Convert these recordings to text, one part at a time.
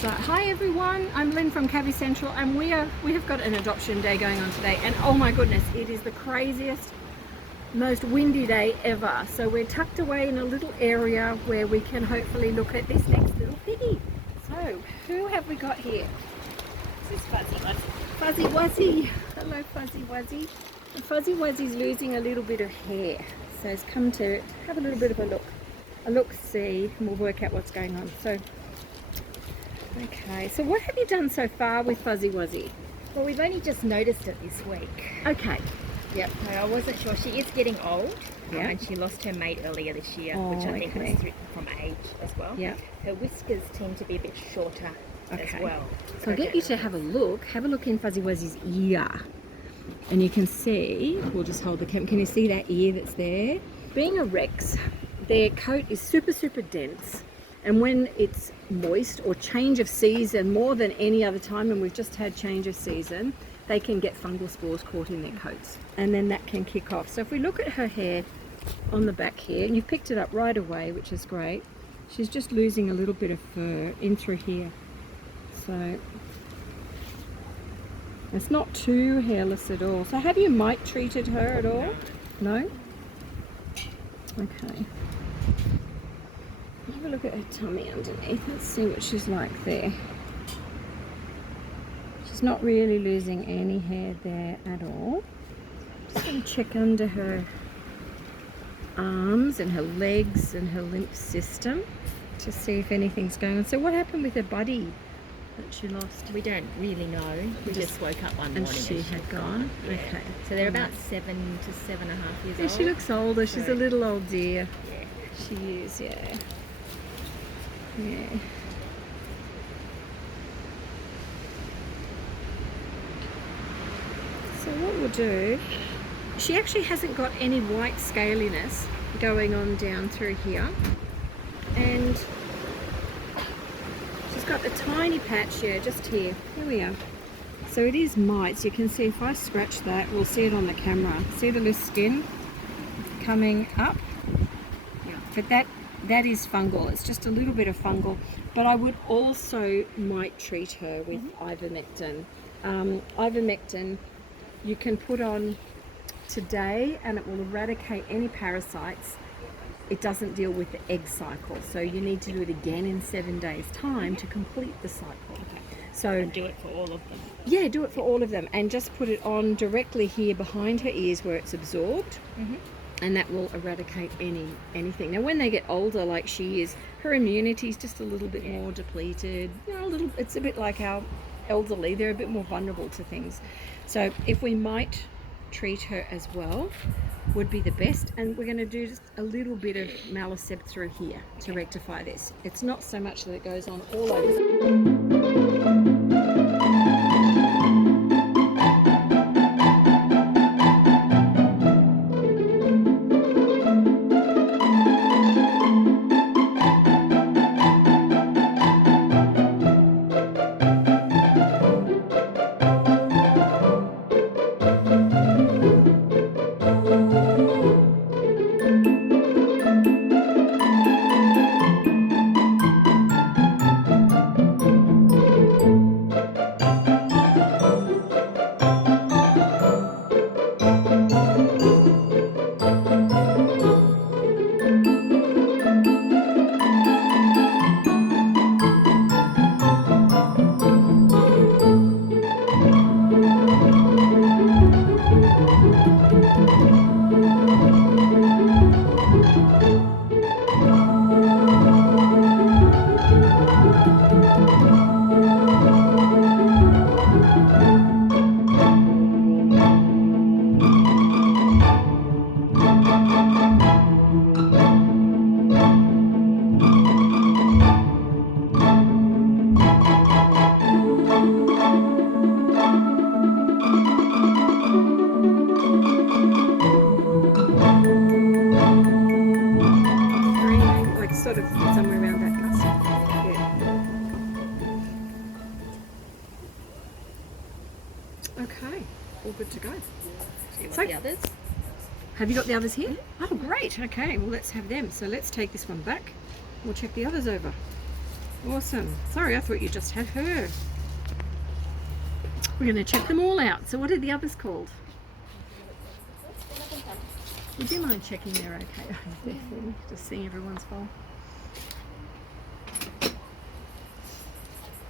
So, hi everyone, I'm Lynn from Cavy Central, and we have got an adoption day going on today, and oh my goodness, it is the craziest, most windy day ever. So we're tucked away in a little area where we can hopefully look at this next little piggy. So who have we got here? This is Fuzzy Wuzzy. Fuzzy Wuzzy. Hello Fuzzy Wuzzy. And Fuzzy Wuzzy's losing a little bit of hair, so it's come to have a little bit of a look-see, and we'll work out what's going on. So okay, so what have you done so far with Fuzzy Wuzzy? Well, we've only just noticed it this week. Okay. Yep. I wasn't sure. She is getting old. Yeah. And she lost her mate earlier this year, Oh, which I think okay. was from age as well. Yeah. Her whiskers tend to be a bit shorter as well. So I'll get you to have a look in Fuzzy Wuzzy's ear. And you can see, we'll just hold the camera, can you see that ear that's there? Being a Rex, their coat is super, super dense. And when it's moist or change of season more than any other time, and we've just had change of season, they can get fungal spores caught in their coats. And then that can kick off. So if we look at her hair on the back here, and you've picked it up right away, which is great. She's just losing a little bit of fur in through here. So it's not too hairless at all. So have you mite treated her at all? No? Okay. Have a look at her tummy underneath. Let's see what she's like there. She's not really losing any hair there at all. Just going to check under her arms and her legs and her lymph system to see if anything's going on. So what happened with her buddy that she lost? We don't really know. We just woke up one morning and she had gone. Yeah. Okay. So they're about 7 to 7.5 years Yeah, old. she looks older. She's a little old dear. Yeah. She is, yeah. Yeah. So what we'll do, she actually hasn't got any white scaliness going on down through here, and she's got a tiny patch here, just here. Here we are. So it is mites. You can see if I scratch that, we'll see it on the camera. See the loose skin coming up? Yeah. But that is fungal. It's just a little bit of fungal. But I would also might treat her with ivermectin. Ivermectin you can put on today and it will eradicate any parasites. It doesn't deal with the egg cycle, so you need to do it again in 7 days time to complete the cycle. So And do it for all of them. yeah, do it for all of them, and just put it on directly here behind her ears where it's absorbed. And that will eradicate anything. Now when they get older like she is, her immunity is just a little bit more depleted. You know, it's a bit like our elderly, they're a bit more vulnerable to things. So if we might treat her as well, would be the best. And we're going to do just a little bit of Malicept through here to rectify this. It's not so much that it goes on all over. Sort of somewhere around that cusp. Yeah. Okay, all good to go. So the others? Have you got the others here? Oh, great. Okay, well let's have them. So let's take this one back. We'll check the others over. Awesome. Sorry, I thought you just had her. We're going to check them all out. So what are the others called? Would you mind checking they're okay over there for me? Just seeing everyone's file.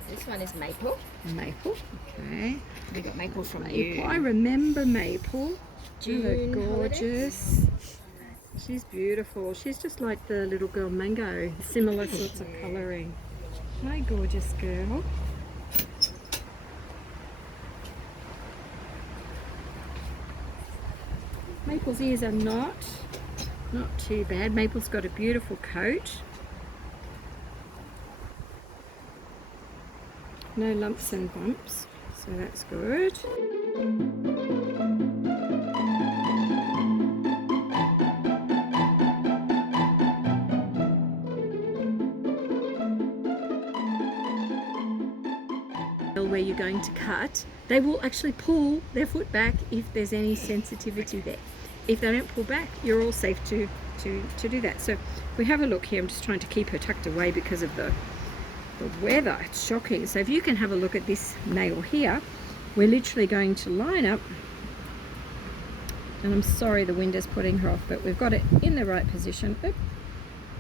This one is Maple. Maple, okay. We got Maple from Maple. you. I remember Maple. June gorgeous. holidays. She's beautiful. She's just like the little girl Mango. Similar sorts of colouring. Hi, gorgeous girl. Maple's ears are not too bad. Maple's got a beautiful coat. No lumps and bumps, so that's good. Where you're going to cut, they will actually pull their foot back if there's any sensitivity there. If they don't pull back, you're all safe to do that. So if we have a look here, I'm just trying to keep her tucked away because of the weather. It's shocking. So if you can have a look at this nail here, we're literally going to line up, and I'm sorry the wind is putting her off, but we've got it in the right position. Oop,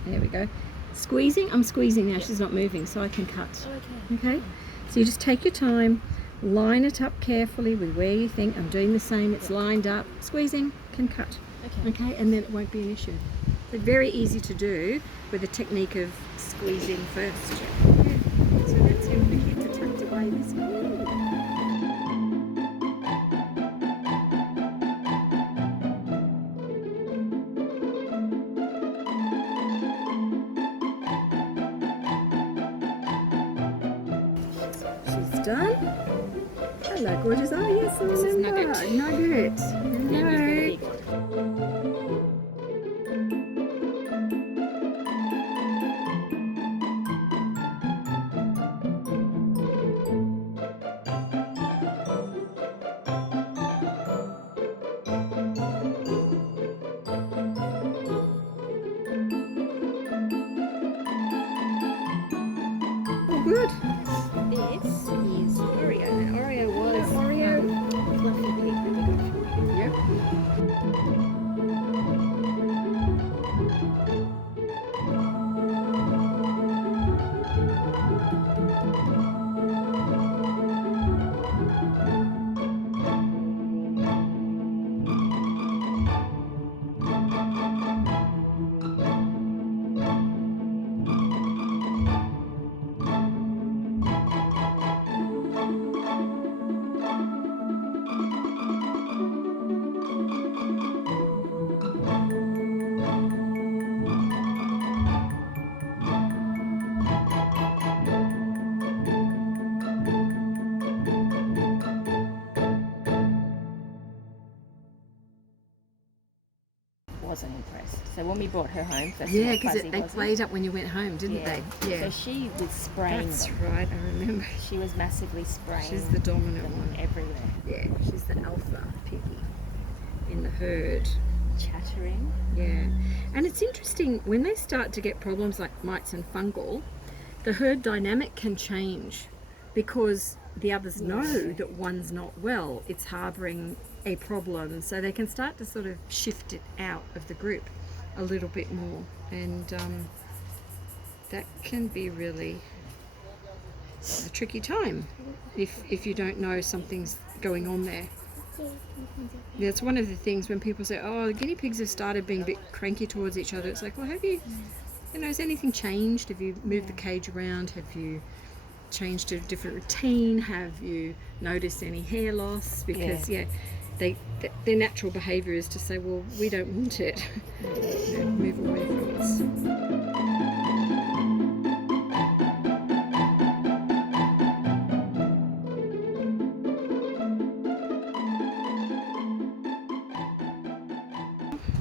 there we go. Squeezing, I'm squeezing now, she's not moving, so I can cut. Okay, so you just take your time, line it up carefully with where you think. I'm doing the same, it's lined up, squeezing, can cut. Okay, and then it won't be an issue. But very easy to do with the technique of squeezing first. Yeah. So that's how we keep it tucked away this morning. She's done. Hello, gorgeous. Oh yes, I remember. This is Nugget. Nugget. Hello. Good. This is Oreo. Now, Oreo was fluffy pig that we got from you. Yep. Wasn't impressed. So when we brought her home, first Yeah, of all, because Fuzzy they Wuzzy. played up when you went home, didn't they? Yeah. So she was spraying That's them. right, I remember. She was massively spraying She's the dominant them one. everywhere. Yeah, she's the alpha piggy in the herd. Chattering. Yeah, and it's interesting when they start to get problems like mites and fungal, the herd dynamic can change because the others know that one's not well, it's harboring a problem, so they can start to sort of shift it out of the group a little bit more, and that can be really a tricky time if you don't know something's going on there. That's one of the things when people say, oh, the guinea pigs have started being a bit cranky towards each other. It's like, well, have you know, has anything changed? Have you moved the cage around? Have you changed to a different routine? Have you noticed any hair loss? Because their natural behaviour is to say, well, we don't want it. You know, move away from us.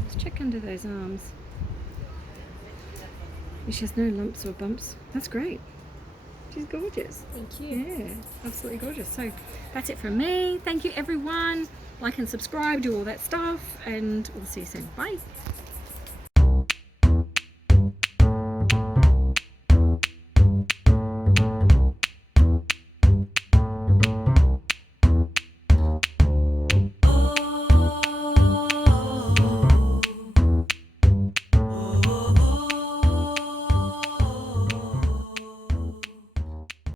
Let's check under those arms. She has no lumps or bumps. That's great. She's gorgeous. Thank you. Yeah, absolutely gorgeous. So that's it from me. Thank you, everyone. Like and subscribe, do all that stuff, and we'll see you soon. Bye.